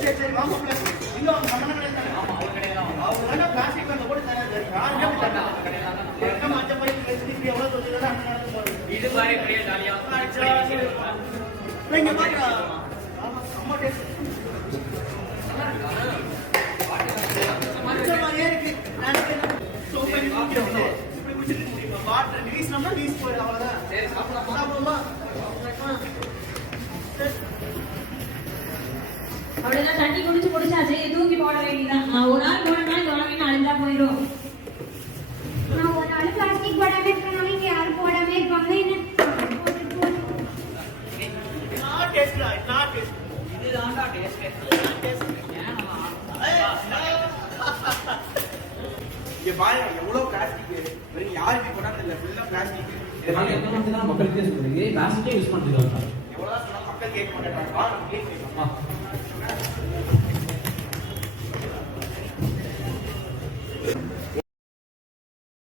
சரி சரி வாங்க இன்னும் அவங்க மண்ண கடையில் தானே ஆமா அவங்க கடையில் தான் அவங்க தானே பிளாஸ்டிக் அந்த கூட தராது யாருமே நம்ம அந்த பைப் பேசி எவ்வளவு சொல்லுதுன்னா இது மாதிரி பெரிய ஜாலியா இங்க பாருங்க ஆமா அம்மா டேஸ்ட் வாட்டர் ரிலீஸ் பண்ணா ரிலீஸ் போயிடும் அவ்வளவுதான் சரி சாப்பிடலாமா அவ்வளவுதான் தண்ணி குடிச்சு குடிச்சாச்சு தூக்கி போட வேண்டியதான் ஒரு நாள் போன நாள் உடனே அழிஞ்சா போயிடும் ஒரு நாள் பிளாஸ்டிக் போடாம இருக்கனால இங்க யாரும் போடாம இருப்பாங்க இதுதான் டேஸ்ட் இங்க பாருங்க எவ்வளவு பிளாஸ்டிக் வெறும் யாருக்கு கொண்டாந்து இல்ல ஃபுல்லா பிளாஸ்டிக் இதனால என்ன வந்து மக்களுக்கு சொல்றீங்க பிளாஸ்டிக்கே யூஸ் பண்ணிட்டு இருக்காங்க எவ்வளவு சொன்னா மக்கள் கேட்க மாட்டாங்க